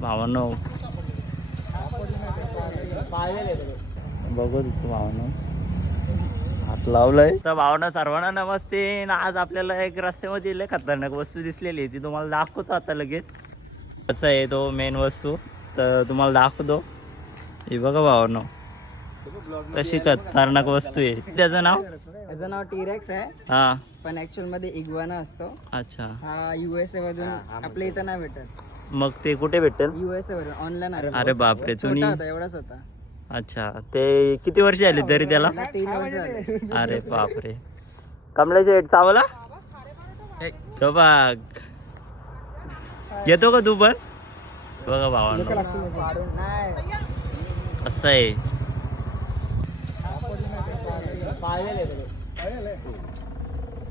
भावांनो बघू तू भावांनो हात लावलाय तर भावांनो सर्वांना नमस्ते. आज आपल्याला एक रस्त्यामध्ये लय खतरनाक वस्तू दिसलेली आहे ती तुम्हाला दाखवतो आता लगेच. कसं आहे तो मेन वस्तू तर तुम्हाला दाखवतो. हे बघा भावांनो कशी खतरनाक वस्तू आहे. त्याचं नाव टी-रेक्स आहे. हा पण ऍक्च्युअल मध्ये इग्वाना असतो. अच्छा हा USA मधून आपल्या इथं नाही भेटत. मग ते कुठे भेटेल? USA वरून ऑनलाईन. अरे बापरे तुम्ही एवढाच होता. अच्छा ते किती वर्ष झाली तरी त्याला? 3 वर्ष झाले. अरे बापरे कमलेच्या हेड चावला तो बघ येतो का तू पण? बघा भावांनो असं आहे.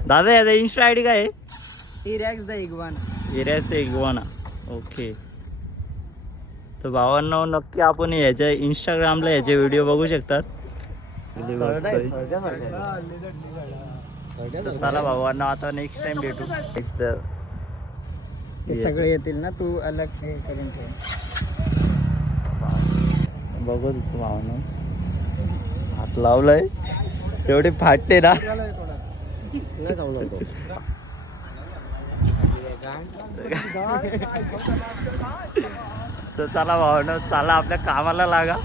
दादा याचा इन्स्टा आयडी काय आहे? T-rex the iguana. एरियास ते इग्वाना. ओके तर भावांनो नक्की आपण याच्या इंस्टाग्रामला याचे व्हिडिओ बघू शकतात. चला भावांनो आता नेक्स्ट टाइम भेटू. ते सगळे येतील ना तू अलग हे करून ठेव. बघू तू भावांनो हात लावलाय तेवढी फाटते ना. तर चला भावांनो चला आपल्या कामाला लागा.